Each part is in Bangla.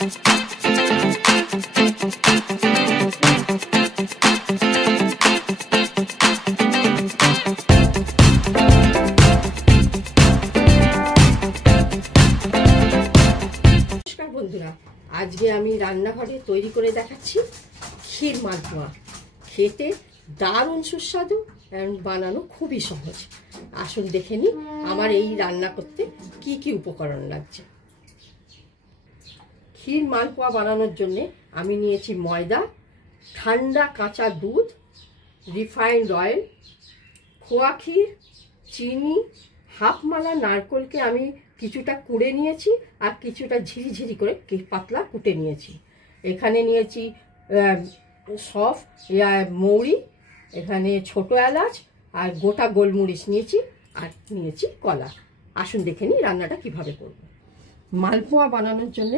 বন্ধুরা, আজকে আমি রান্নাঘরে তৈরি করে দেখাচ্ছি ক্ষীর মালপোয়া। খেতে দারুণ সুস্বাদু এবং বানানো খুবই সহজ। আসুন দেখে নিই আমার এই রান্না করতে কি কি উপকরণ লাগছে। ক্ষীর মালপোয়া বানানোর জন্য আমি নিয়েছি ময়দা, ঠান্ডা কাঁচা দুধ, রিফাইন্ড অয়েল, খোয়া ক্ষীর, চিনি, হাফ মালা নারকেলকে আমি কিছুটা কুড়ে নিয়েছি আর কিছুটা ঝিরিঝিরি করে পাতলা কুটে নিয়েছি। এখানে নিয়েছি সফ মৌরি, এখানে ছোট এলাচ আর গোটা গোলমরিচ নিয়েছি আর নিয়েছি কলা। আসুন দেখে নিই রান্নাটা কিভাবে করব। মালপোয়া বানানোর জন্য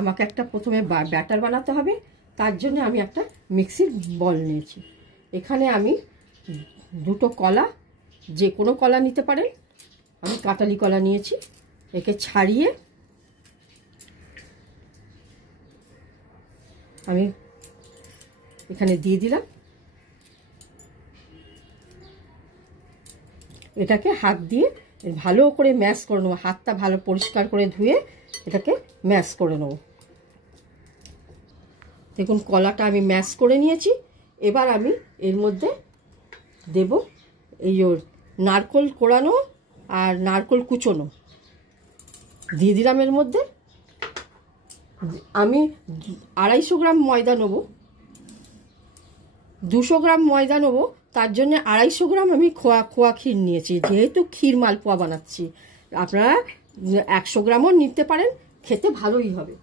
আমাকে একটা প্রথমে ব্যাটার বানাতে হবে। তার জন্য আমি একটা মিক্সির বল নিয়েছি। এখানে আমি দুটো কলা, যে কোনো কলা নিতে পারেন, আমি কাঁঠালি কলা নিয়েছি। একে ছাড়িয়ে আমি এখানে দিয়ে দিলাম। এটাকে হাত দিয়ে ভালো করে ম্যাশ করে নেবো। হাতটা ভালো পরিষ্কার করে ধুয়ে এটাকে ম্যাশ করে নেব। দেখুন কলাটা আমি ম্যাশ করে নিয়েছি। এবার আমি এর মধ্যে দেব এই নারকেল কোড়ানো আর নারকেল কুচোনো দিয়ে দিলাম। এর মধ্যে আমি 250 গ্রাম ময়দা নেব, 200 গ্রাম ময়দা নেব। তার জন্য 250 গ্রাম আমি খোয়া ক্ষীর নিয়েছি। যেহেতু ক্ষীর মালপোয়া বানাচ্ছি, আপনারা 100 গ্রামও নিতে পারেন, খেতে ভালোই হবে।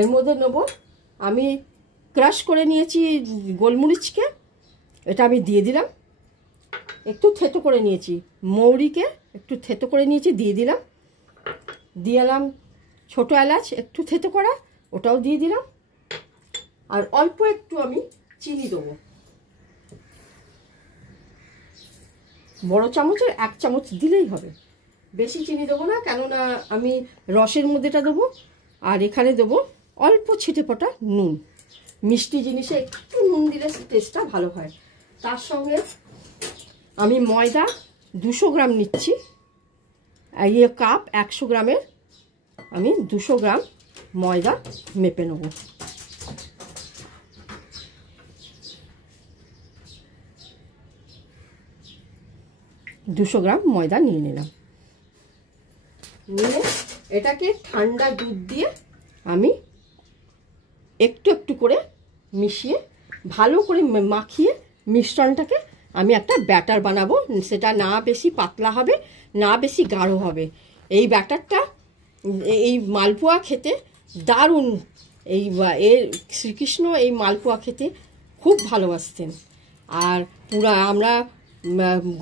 এর মধ্যে নেব আমি ক্রাশ করে নিয়েছি গোলমরিচকে, এটা আমি দিয়ে দিলাম। একটু থেতো করে নিয়েছি মৌরিকে, একটু থেতো করে নিয়েছি, দিয়ে দিলাম। দিয়ে এলাম ছোটো এলাচ একটু থেতো করা, ওটাও দিয়ে দিলাম। আর অল্প একটু আমি চিনি দেবো, বড় চামচের 1 চামচ দিলেই হবে, বেশি চিনি দেবো না, কেননা আমি রসের মধ্যেটা দেবো। আর এখানে দেবো অল্প ছিটে ফোটা নুন। মিষ্টি জিনিসে একটু নুন দিলে টেস্টটা ভালো হয়। তার সঙ্গে আমি ময়দা 200 গ্রাম নিচ্ছি। এই কাপ 100 গ্রামের আমি 200 গ্রাম ময়দা মেপে নেব। গ্রাম ময়দা নিয়ে নিলাম। নিয়ে এটাকে ঠান্ডা দুধ দিয়ে আমি একটু একটু করে মিশিয়ে ভালো করে মাখিয়ে মিশ্রণটাকে আমি একটা ব্যাটার বানাবো। সেটা না বেশি পাতলা হবে না বেশি গাঢ় হবে। এই ব্যাটারটা এই মালপোয়া খেতে দারুণ। এর শ্রীকৃষ্ণ এই মালপোয়া খেতে খুব ভালোবাসতেন। আর পুরা আমরা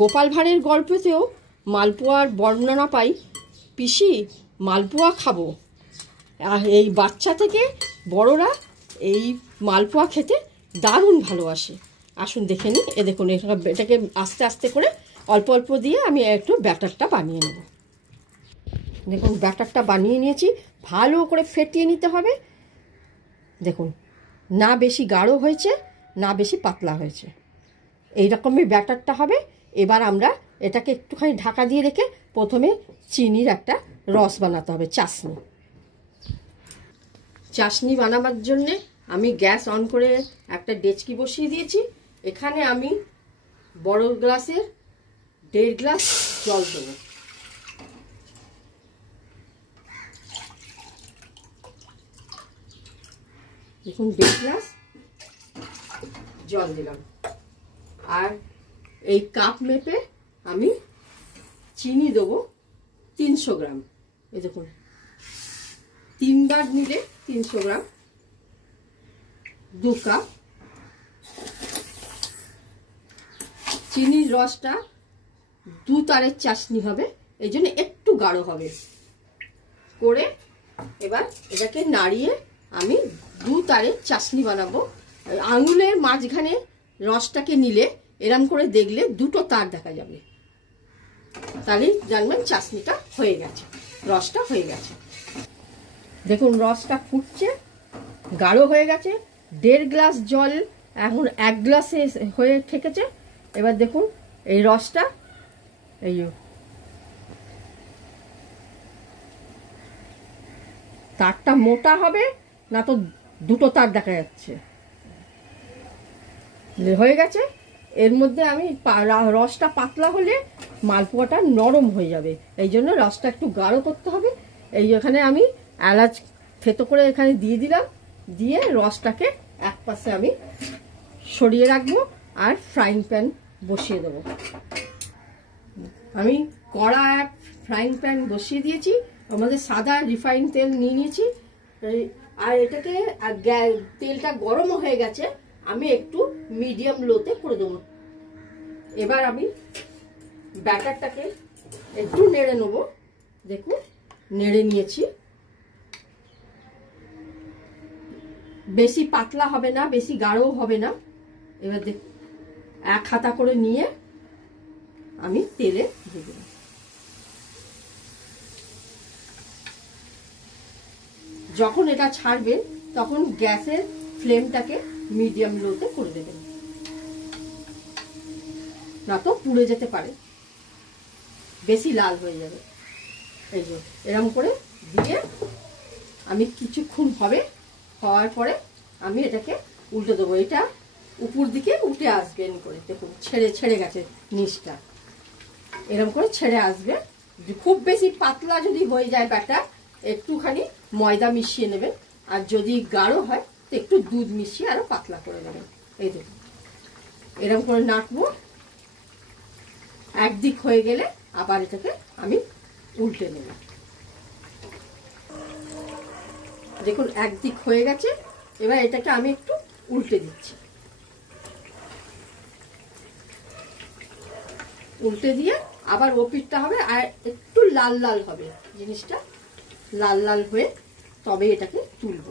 গোপাল ভাঁড়ের গল্পেতেও মালপোয়ার বর্ণনা পাই, পিসি মালপোয়া খাবো। এই বাচ্চা থেকে বড়রা এই মালপোয়া খেতে দারুণ ভালোবাসে। আসুন দেখে নিই। দেখুন এটাকে আস্তে আস্তে করে অল্প অল্প দিয়ে আমি একটু ব্যাটারটা বানিয়ে নেব। দেখুন ব্যাটারটা বানিয়ে নিয়েছি, ভালো করে ফেটিয়ে নিতে হবে। দেখুন না বেশি গাঢ় হয়েছে না বেশি পাতলা হয়েছে, এইরকমই ব্যাটারটা হবে। এবার আমরা এটাকে একটুখানি ঢাকা দিয়ে রেখে প্রথমে চিনির একটা রস বানাতে হবে, চাশনি। চাশনি বানাবার জন্যে আমি গ্যাস অন করে একটা ডেচকি বসিয়ে দিয়েছি। এখানে আমি বড় গ্লাসের 1.5 গ্লাস জল দেবো। দেখুন 1.5 গ্লাস জল দিলাম। আর এই কাপ মেপে আমি চিনি দেবো 300 গ্রাম। এই দেখুন 3 বার নিলে 300 গ্রাম, 2 কাপ। চিনির রসটা 2 তারের চাশনি হবে, এই জন্য একটু গাঢ় হবে করে এবার এটাকে নাড়িয়ে আমি 2 তারের চাশনি বানাবো। আঙুলের মাঝখানে রসটাকে নিলে এরম করে দেখলে 2টো তার দেখা যাবে, তাহলেই জানবেন চাশনিটা হয়ে গেছে, রসটা হয়ে গেছে। দেখুন রসটা ফুটছে, গাঢ় হয়ে গেছে। 1.5 গ্লাস জল এখন 1 গ্লাসে হয়ে থেকেছে। এবার দেখুন এই রসটা, এই তারটা মোটা হবে না তো দুটো তার দেখা যাচ্ছে, হয়ে গেছে। এর মধ্যে আমি রসটা পাতলা হলে মালপোয়াটা নরম হয়ে যাবে, এই জন্য রসটা একটু গাঢ় করতে হবে। এই এখানে আমি এলাচ থেতো করে এখানে দিয়ে দিলাম, দিয়ে রসটাকে এক পাশে আমি সরিয়ে রাখবো আর ফ্রাইং প্যান বসিয়ে দেবো। আমি কড়া এক ফ্রাইং প্যান বসিয়ে দিয়েছি, আমাদের সাদা রিফাইন তেল নিয়ে নিয়েছি। আর এটাকে তেলটা গরম হয়ে গেছে, আমি একটু মিডিয়াম লোতে করে দেবো। এবার আমি ব্যাটারটাকে একটু নেড়ে নেবো। দেখুন নেড়ে নিয়েছি, বেশি পাতলা হবে না, বেশি গাঢ়ও হবে না। এবার দেখ এক হাতা করে নিয়ে আমি তেলে দিয়ে দিলাম। যখন এটা ছাড়বে তখন গ্যাসের ফ্লেমটাকে মিডিয়াম লোতে করে দেবেন, না তো পুড়ে যেতে পারে, বেশি লাল হয়ে যাবে। এই যে এরকম করে দিয়ে আমি কিছুক্ষণ হওয়ার পরে আমি এটাকে উল্টে দেবো। এটা উপর দিকে উঠে আসবে করে, দেখুন ছেড়ে গেছে নিচটা, এরকম করে ছেড়ে আসবে। খুব বেশি পাতলা যদি হয়ে যায় ব্যাটার, একটুখানি ময়দা মিশিয়ে নেবেন, আর যদি গাঢ় হয় তো একটু দুধ মিশিয়ে আরো পাতলা করে নেবেন। এই দেখুন এরকম করে নাড়বো, একদিক হয়ে গেলে আবার এটাকে আমি উল্টে নেব। দেখুন একদিক হয়ে গেছে, এবার এটাকে আমি একটু উল্টে দিচ্ছি। উল্টে দিয়ে আবার ওপিটটা হবে, আর একটু লাল লাল হবে, জিনিসটা লাল লাল হয়ে তবে এটাকে তুলব।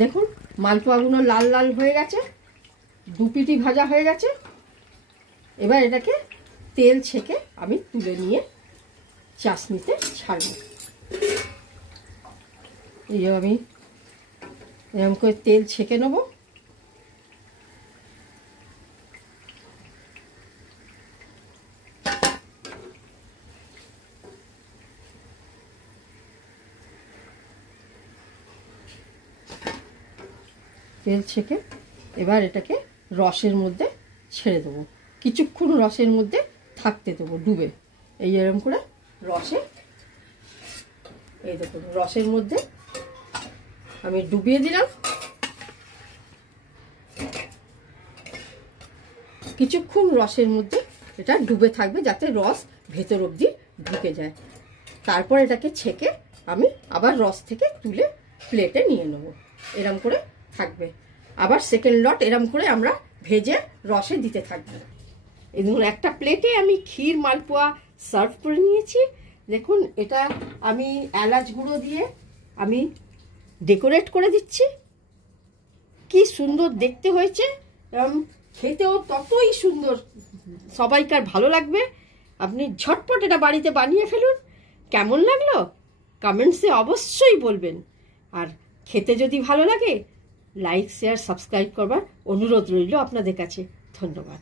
দেখুন মালপোয়াগুলো লাল লাল হয়ে গেছে, দুপিটি ভাজা হয়ে গেছে। এবার এটাকে তেল ছেঁকে আমি তুলে নিয়ে চাশনিতে ছাড়ব। এই যে আমি এরকম করে তেল ছেঁকে নেব। তেল ছেঁকে এবার এটাকে রসের মধ্যে ছেড়ে দেবো, কিছুক্ষণ রসের মধ্যে থাকতে দেবো ডুবে। এই এরকম করে রসে, এই দেখুন রসের মধ্যে আমি ডুবিয়ে দিলাম। কিছুক্ষণ রসের মধ্যে এটা ডুবে থাকবে, যাতে রস ভেতর অবধি ঢুকে যায়। তারপর এটাকে ছেঁকে আমি আবার রস থেকে তুলে প্লেটে নিয়ে নেব। এরকম করে থাকবে, আবার সেকেন্ড লট এরকম করে আমরা ভেজে রসে দিতে থাকবো। এই দেখুন একটা প্লেটে আমি ক্ষীর মালপোয়া সার্ভ করে নিয়েছি। দেখুন এটা আমি এলাচ গুঁড়ো দিয়ে আমি ডেকোরেট করে দিচ্ছি, কি সুন্দর দেখতে হয়েছে এবং খেতেও ততই সুন্দর, সবাইকার ভালো লাগবে। আপনি ঝটপট এটা বাড়িতে বানিয়ে ফেলুন। কেমন লাগলো কমেন্টসে অবশ্যই বলবেন, আর খেতে যদি ভালো লাগে লাইক শেয়ার সাবস্ক্রাইব করবার অনুরোধ রইল আপনাদের কাছে। ধন্যবাদ।